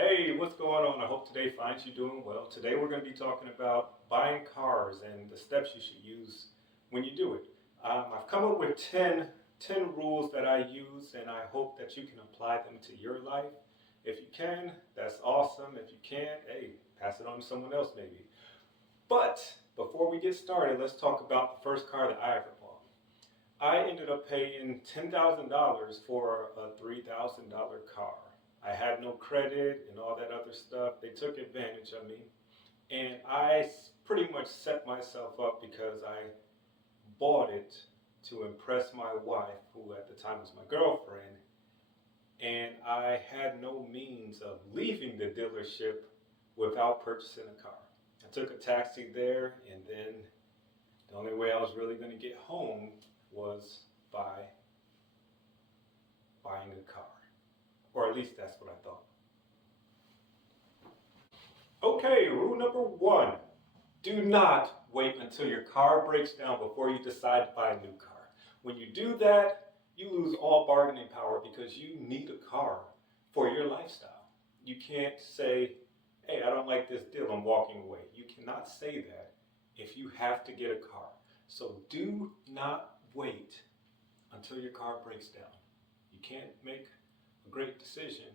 Hey, what's going on? I hope today finds you doing well. Today we're going to be talking about buying cars and the steps you should use when you do it. I've come up with 10 rules that I use, and I hope that you can apply them to your life. If you can, that's awesome. If you can't, hey, pass it on to someone else maybe. But before we get started, let's talk about the first car that I ever bought. I ended up paying $10,000 for a $3,000 car. I had no credit and all that other stuff. They took advantage of me. And I pretty much set myself up because I bought it to impress my wife, who at the time was my girlfriend. And I had no means of leaving the dealership without purchasing a car. I took a taxi there, and then the only way I was really going to get home was by buying a car. Or at least that's what I thought. Okay, rule number 1. Do not wait until your car breaks down before you decide to buy a new car. When you do that, you lose all bargaining power because you need a car for your lifestyle. You can't say, hey, I don't like this deal, I'm walking away. You cannot say that if you have to get a car. So do not wait until your car breaks down. You can't make a great decision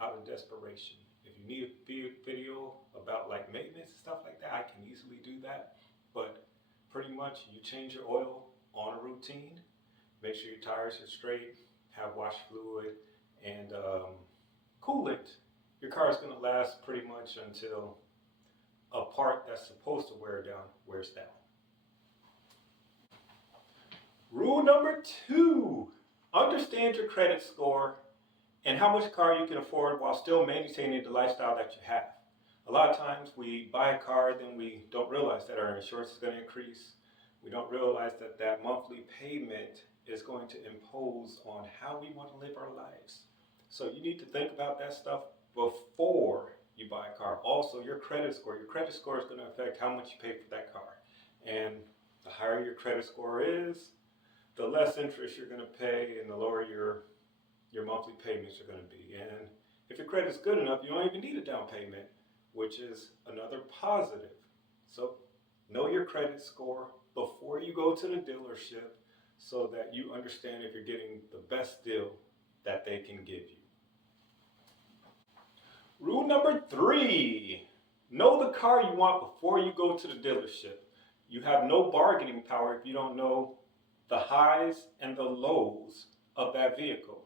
out of desperation. If you need a video about like maintenance and stuff like that, I can easily do that. But pretty much you change your oil on a routine, make sure your tires are straight, have wash fluid, and coolant. Your car is going to last pretty much until a part that's supposed to wear down wears down. Rule number 2, understand your credit score and how much car you can afford while still maintaining the lifestyle that you have. A lot of times we buy a car, then we don't realize that our insurance is going to increase. We don't realize that that monthly payment is going to impose on how we want to live our lives. So you need to think about that stuff before you buy a car. Also, your credit score. Your credit score is going to affect how much you pay for that car. And the higher your credit score is, the less interest you're going to pay and the lower your monthly payments are going to be. And if your credit's good enough, you don't even need a down payment, which is another positive. So know your credit score before you go to the dealership so that you understand if you're getting the best deal that they can give you. Rule number 3, know the car you want before you go to the dealership. You have no bargaining power if you don't know the highs and the lows of that vehicle.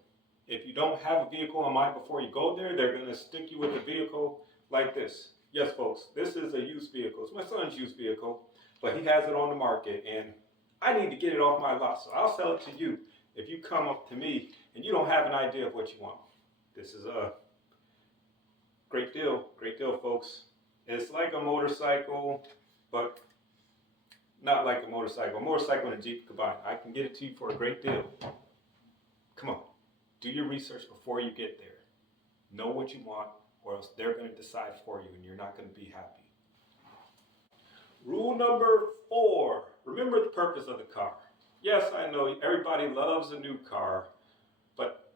If you don't have a vehicle in mind before you go there, they're going to stick you with a vehicle like this. Yes, folks, this is a used vehicle. It's my son's used vehicle, but he has it on the market, and I need to get it off my lot, so I'll sell it to you if you come up to me and you don't have an idea of what you want. This is a great deal, folks. It's like a motorcycle, but not like a motorcycle. A motorcycle and a Jeep combined. I can get it to you for a great deal. Come on. Do your research before you get there. Know what you want, or else they're going to decide for you and you're not going to be happy. Rule number 4, remember the purpose of the car. Yes, I know everybody loves a new car, but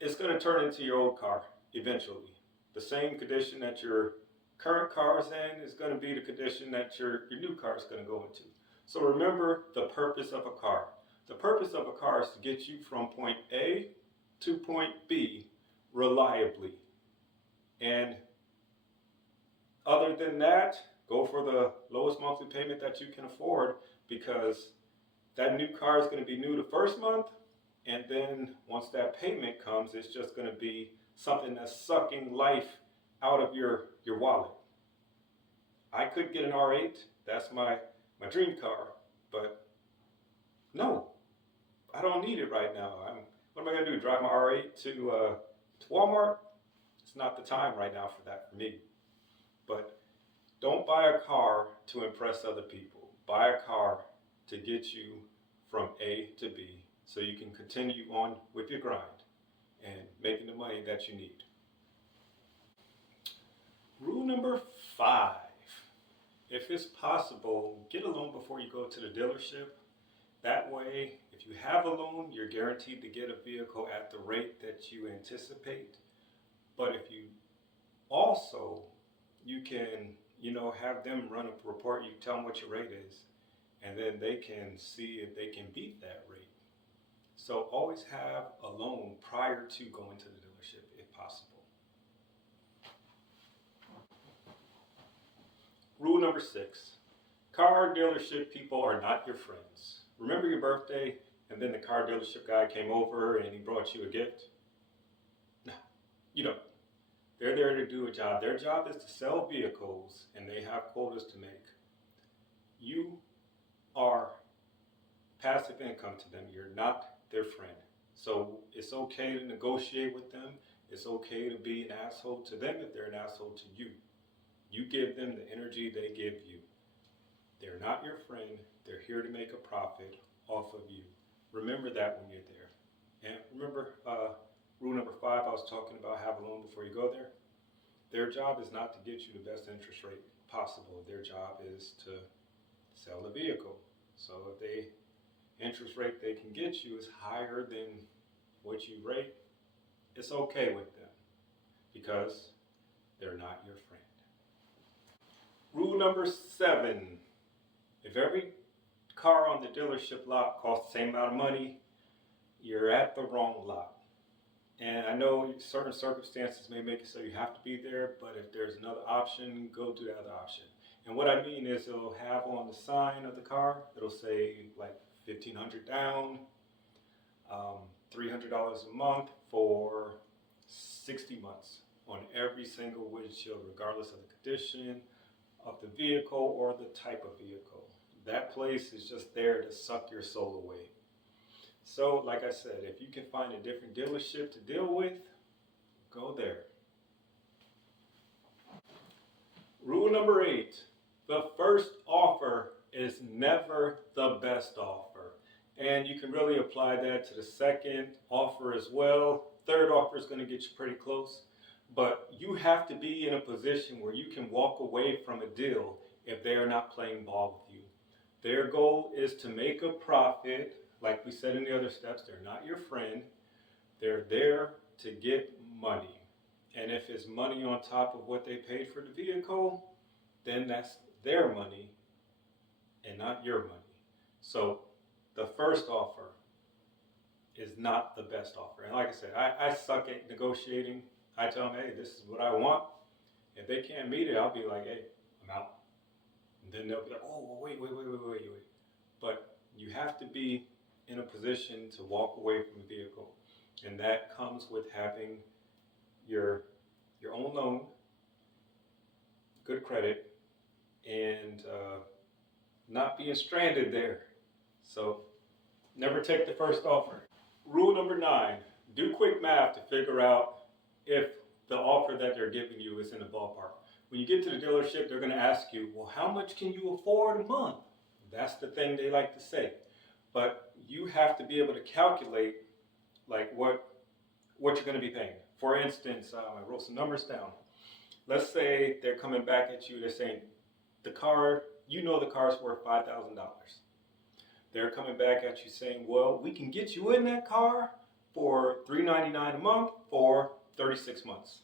it's going to turn into your old car eventually. The same condition that your current car is in is going to be the condition that your new car is going to go into. So remember the purpose of a car. The purpose of a car is to get you from point A to point B reliably. And other than that, go for the lowest monthly payment that you can afford, because that new car is going to be new the first month, and then once that payment comes, it's just going to be something that's sucking life out of your wallet. I could get an R8, that's my dream car, but no, I don't need it right now. What am I going to do, drive my R8 to Walmart? It's not the time right now for that for me. But don't buy a car to impress other people. Buy a car to get you from A to B so you can continue on with your grind and making the money that you need. Rule number 5. If it's possible, get a loan before you go to the dealership. That way, if you have a loan, you're guaranteed to get a vehicle at the rate that you anticipate. But if you Also, you can, have them run a report. You tell them what your rate is, and then they can see if they can beat that rate. So always have a loan prior to going to the dealership if possible. Rule number 6, car dealership people are not your friends. Remember your birthday and then the car dealership guy came over and he brought you a gift? No, you don't. They're there to do a job. Their job is to sell vehicles and they have quotas to make. You are passive income to them. You're not their friend. So it's okay to negotiate with them. It's okay to be an asshole to them if they're an asshole to you. You give them the energy they give you. They're not your friend. They're here to make a profit off of you. Remember that when you're there. And remember rule number 5, I was talking about have a loan before you go there. Their job is not to get you the best interest rate possible. Their job is to sell the vehicle. So if the interest rate they can get you is higher than what you rate, it's okay with them because they're not your friend. Rule number 7, if every car on the dealership lot costs the same amount of money, you're at the wrong lot. And I know certain circumstances may make it so you have to be there, but if there's another option, go to the other option. And what I mean is it'll have on the sign of the car, it'll say like $1,500 down, $300 a month for 60 months on every single windshield, regardless of the condition of the vehicle or the type of vehicle. That place is just there to suck your soul away. So, like I said, if you can find a different dealership to deal with, go there. Rule number 8, the first offer is never the best offer. And you can really apply that to the second offer as well. Third offer is going to get you pretty close. But you have to be in a position where you can walk away from a deal if they are not playing ball with you. Their goal is to make a profit. Like we said in the other steps, they're not your friend. They're there to get money. And if it's money on top of what they paid for the vehicle, then that's their money and not your money. So the first offer is not the best offer. And like I said, I suck at negotiating. I tell them, hey, this is what I want. If they can't meet it, I'll be like, hey, I'm out. And then they'll be like, oh, wait. But you have to be in a position to walk away from the vehicle. And that comes with having your own loan, good credit, and not being stranded there. So never take the first offer. Rule number 9, do quick math to figure out if the offer that they're giving you is in the ballpark. When you get to the dealership, they're going to ask you, well, how much can you afford a month? That's the thing they like to say. But you have to be able to calculate like what you're going to be paying. For instance, I wrote some numbers down. Let's say they're coming back at you, they're saying the car's worth $5,000. They're coming back at you saying, well, we can get you in that car for $399 a month for 36 months.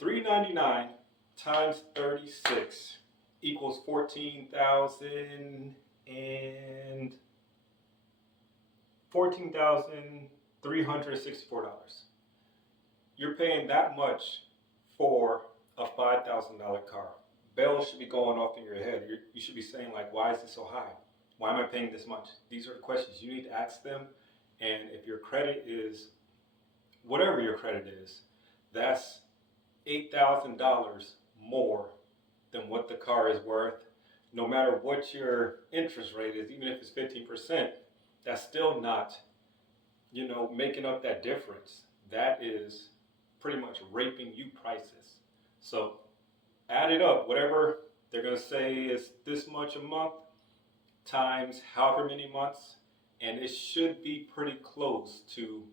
$399 times 36 equals $14,364. You're paying that much for a $5,000 car. Bells should be going off in your head. You should be saying like, why is it so high? Why am I paying this much? These are the questions you need to ask them. And if your credit is, whatever your credit is, that's $8,000 more than what the car is worth. No matter what your interest rate is, even if it's 15%, that's still not, making up that difference. That is pretty much raping you prices. So add it up. Whatever they're going to say is this much a month times however many months, and it should be pretty close to,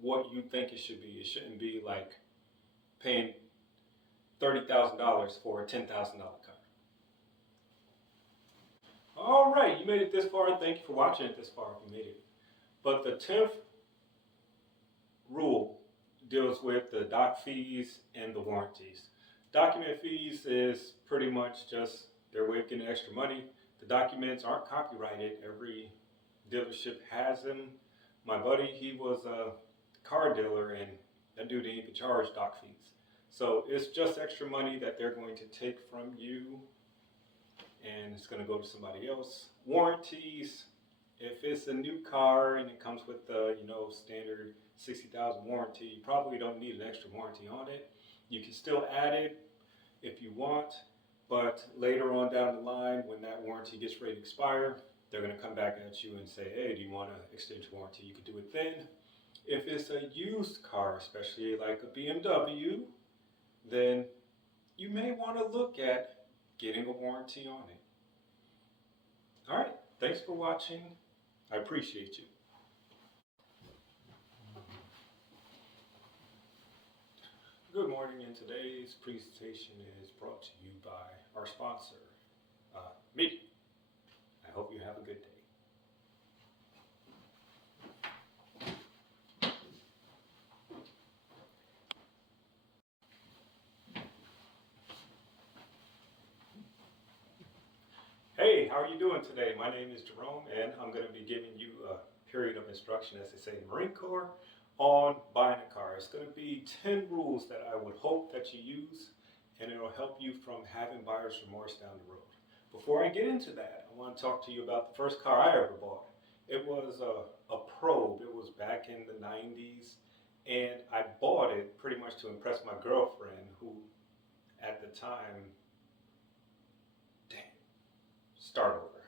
what you think it should be. It shouldn't be like paying $30,000 for a $10,000 car. All right, you made it this far. Thank you for watching it this far if you made it. But the 10th rule, deals with the doc fees and the warranties. Document fees is pretty much just their way of getting extra money. The documents aren't copyrighted. Every dealership has them. My buddy, he was a car dealer, and that dude didn't even charge doc fees. So it's just extra money that they're going to take from you, and it's going to go to somebody else. Warranties, if it's a new car and it comes with the standard 60,000 warranty, you probably don't need an extra warranty on it. You can still add it if you want, but later on down the line, when that warranty gets ready to expire, they're going to come back at you and say, hey, do you want to extend your warranty? You can do it then. If it's a used car, especially like a BMW, then you may want to look at getting a warranty on it. All right, thanks for watching. I appreciate you. Good morning, and today's presentation is brought to you by our sponsor, me. I hope you have a good day. Hey, how are you doing today? My name is Jerome, and I'm going to be giving you a period of instruction, as they say in the Marine Corps, on buying a car. It's going to be 10 rules that I would hope that you use, and it'll help you from having buyer's remorse down the road. Before I get into that, I want to talk to you about the first car I ever bought. It was a Probe. It was back in the 90s, and I bought it pretty much to impress my girlfriend, who at the time, start over.